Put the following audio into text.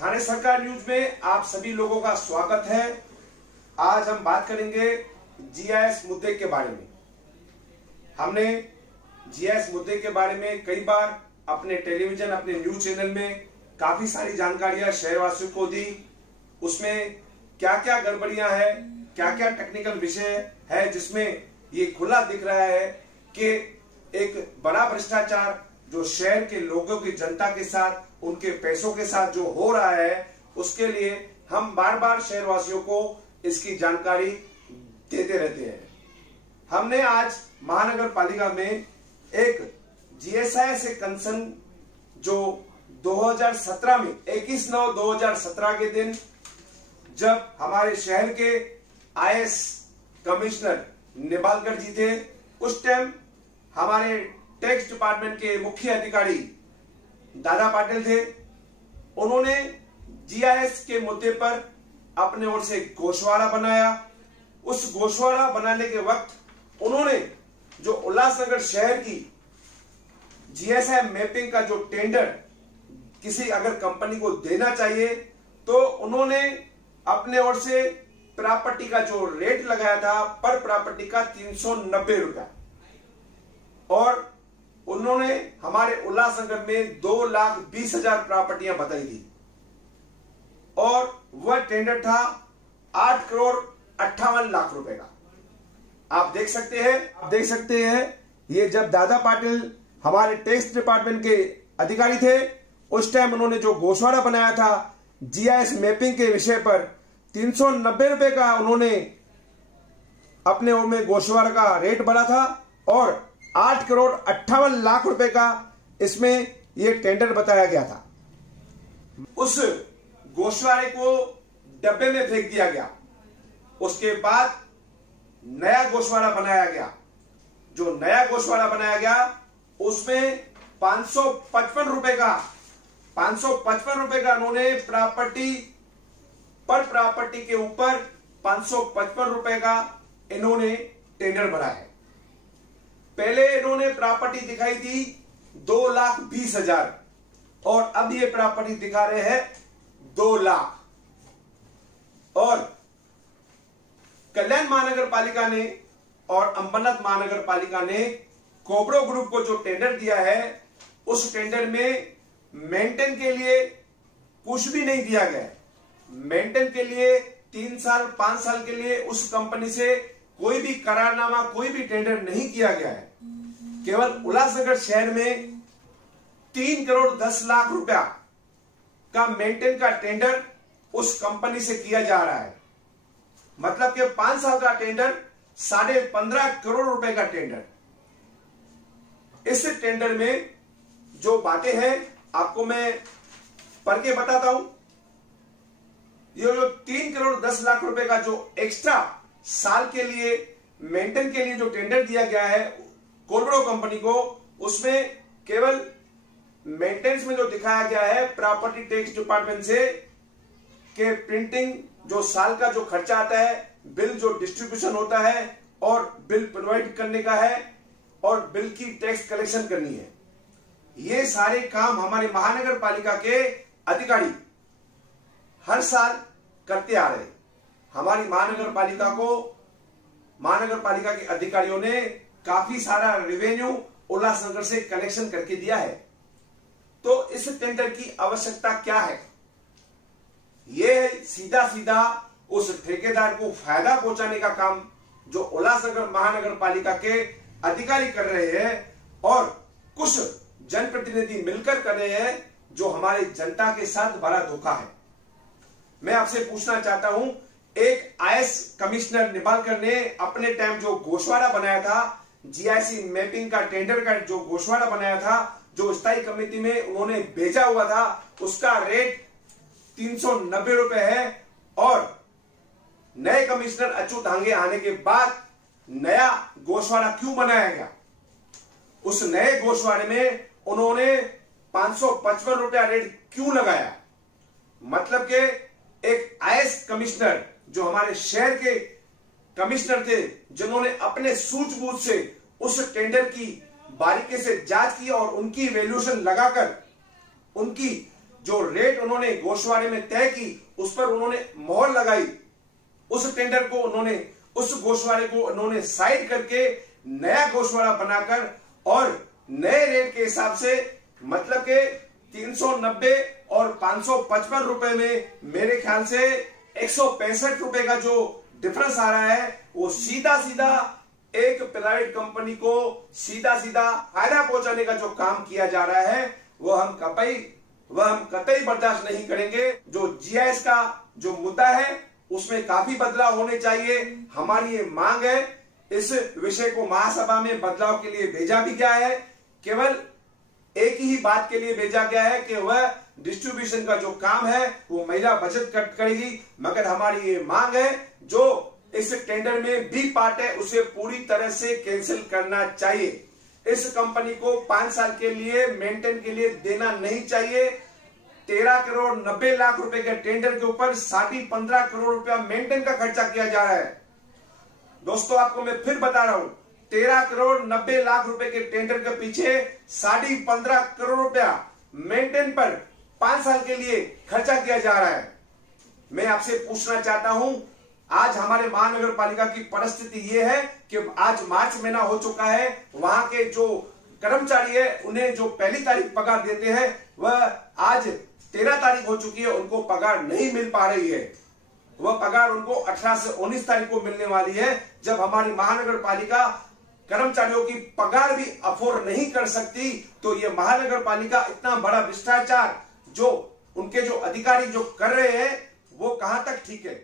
थाने सरकार न्यूज में आप सभी लोगों का स्वागत है। आज हम बात करेंगे जीआईएस मुद्दे के बारे में। हमने जीआईएस मुद्दे के बारे में कई बार अपने टेलीविजन, अपने न्यूज चैनल में काफी सारी जानकारियां शहरवासियों को दी। उसमें क्या क्या गड़बड़ियां हैं, क्या क्या टेक्निकल विषय है जिसमें ये खुला दिख रहा है कि एक बड़ा भ्रष्टाचार जो शहर के लोगों की, जनता के साथ, उनके पैसों के साथ जो हो रहा है, उसके लिए हम बार बार शहरवासियों को इसकी जानकारी देते रहते हैं। हमने आज महानगर पालिका में एक जीएसआई से कंसर्न जो 2017 में 21/9/2017 के दिन जब हमारे शहर के आईएएस कमिश्नर निबालकर जी थे, उस टाइम हमारे टैक्स डिपार्टमेंट के मुख्य अधिकारी दादा पाटिल थे। उन्होंने जीआईएस के मुद्दे पर अपने ओर से गोशवारा बनाया। उस गोशवारा बनाने के वक्त उन्होंने जो उल्लासनगर शहर की जीएसआई मैपिंग का जो टेंडर किसी अगर कंपनी को देना चाहिए तो उन्होंने अपने ओर से प्रॉपर्टी का जो रेट लगाया था पर प्रॉपर्टी का 390 रुपया, और उन्होंने हमारे उल्लासनगर में 2,20,000 प्रॉपर्टियां बताई थी और वह टेंडर था 8,58,00,000 रुपए का। आप देख सकते हैं ये जब दादा पाटिल हमारे टैक्स डिपार्टमेंट के अधिकारी थे, उस टाइम उन्होंने जो गोशवारा बनाया था जीआईएस मैपिंग के विषय पर 390 रुपए का उन्होंने अपने ओर में गोशवारा का रेट बढ़ा था और 8,58,00,000 रुपए का इसमें यह टेंडर बताया गया था। उस गोशवारे को डब्बे में फेंक दिया गया। उसके बाद नया गोशवारा बनाया गया। जो नया गोशवारा बनाया गया उसमें 555 रुपए का उन्होंने प्रॉपर्टी पर प्रॉपर्टी के ऊपर 555 रुपए का इन्होंने टेंडर बनाया है। पहले इन्होंने प्रॉपर्टी दिखाई थी 2,20,000 और अब ये प्रॉपर्टी दिखा रहे हैं 2 लाख। और कल्याण महानगर पालिका ने और अंबरनाथ महानगर पालिका ने कोबरो ग्रुप को जो टेंडर दिया है, उस टेंडर में मेंटेन के लिए कुछ भी नहीं दिया गया। मेंटेन के लिए 3 साल 5 साल के लिए उस कंपनी से कोई भी करारनामा, कोई भी टेंडर नहीं किया गया है। केवल उल्लासनगर शहर में 3,10,00,000 रुपया का मेंटेन का टेंडर उस कंपनी से किया जा रहा है। मतलब कि 5 साल का टेंडर 15.5 करोड़ रुपए का टेंडर। इस टेंडर में जो बातें हैं आपको मैं पढ़ के बताता हूं। ये जो 3,10,00,000 रुपए का जो एक्स्ट्रा साल के लिए मेंटेन के लिए जो टेंडर दिया गया है कोलब्रो कंपनी को, उसमें केवल मेंटेनेंस में जो दिखाया गया है प्रॉपर्टी टैक्स डिपार्टमेंट से के प्रिंटिंग जो साल का जो खर्चा आता है, बिल जो डिस्ट्रीब्यूशन होता है और बिल प्रोवाइड करने का है और बिल की टैक्स कलेक्शन करनी है। ये सारे काम हमारे महानगर पालिका के अधिकारी हर साल करते आ रहे। हमारी महानगर पालिका के अधिकारियों ने काफी सारा रेवेन्यू उल्लासनगर से कलेक्शन करके दिया है। तो इस टेंडर की आवश्यकता क्या है? ये सीधा उस ठेकेदार को फायदा पहुंचाने का काम जो उल्लासनगर महानगर पालिका के अधिकारी कर रहे हैं और कुछ जनप्रतिनिधि मिलकर कर रहे हैं, जो हमारी जनता के साथ बड़ा धोखा है। मैं आपसे पूछना चाहता हूं, एक आईएएस कमिश्नर निबालकर ने अपने टाइम जो गोशवारा बनाया था, जीआईएस मैपिंग का टेंडर का जो गोशवारा बनाया था, जो स्थायी कमेटी में उन्होंने भेजा हुआ था, उसका रेट 390 रुपए है। और नए कमिश्नर अच्युत हांगे आने के बाद नया गोशवारा क्यों बनाया गया? उस नए गोशवारे में उन्होंने 555 रुपया रेट क्यों लगाया? मतलब कि एक आईएएस कमिश्नर जो हमारे शहर के कमिश्नर थे, जिन्होंने अपने सूझबूझ से उस टेंडर की बारीकी से जांच की और उनकी वैल्यूएशन लगाकर उनकी जो रेट उन्होंने गोशवारे में तय की उस पर उन्होंने मोहर लगाई। उस टेंडर को उन्होंने, उस गोशवारे को उन्होंने साइड करके नया गोशवारा बनाकर और नए रेट के हिसाब से, मतलब के 390 और 555 रुपए में मेरे ख्याल से 165 रुपए का जो डिफरेंस आ रहा है, वो सीधा सीधा एक प्राइवेट कंपनी को सीधा सीधा फायदा पहुंचाने का जो काम किया जा रहा है, वह हम कतई बर्दाश्त नहीं करेंगे। जो जीआईएस का जो मुद्दा है उसमें काफी बदलाव होने चाहिए। हमारी ये मांग है, इस विषय को महासभा में बदलाव के लिए भेजा भी गया है। केवल एक ही बात के लिए भेजा गया है कि वह डिस्ट्रीब्यूशन का जो काम है वो महिला बचत करेगी, मगर हमारी ये मांग है जो इस टेंडर में बी पार्ट है उसे पूरी तरह से कैंसिल करना चाहिए। इस कंपनी को 5 साल के लिए मेंटेन के लिए देना नहीं चाहिए। 13 करोड़ 90 लाख रुपए के टेंडर के ऊपर 15.5 करोड़ रुपया मेंटेन का खर्चा किया जा रहा है। दोस्तों, आपको मैं फिर बता रहा हूं, 13 करोड़ 90 लाख रुपए के टेंडर के पीछे 15.5 करोड़ रुपया मेंटेन पर 5 साल के लिए खर्चा किया जा रहा है। मैं आपसे पूछना चाहता हूं, आज हमारे महानगर पालिका की परिस्थिति यह है कि आज मार्च महीना हो चुका है, वहां के जो कर्मचारी है उन्हें जो पहली तारीख पगार देते हैं वह आज 13 तारीख हो चुकी है, उनको पगार नहीं मिल पा रही है। वह पगार उनको 18 से 19 तारीख को मिलने वाली है, जब हमारी महानगर पालिका कर्मचारियों की पगार भी अफोर्ड नहीं कर सकती। तो ये महानगर पालिका इतना बड़ा भ्रष्टाचार जो उनके जो अधिकारी जो कर रहे हैं वो कहां तक ठीक है।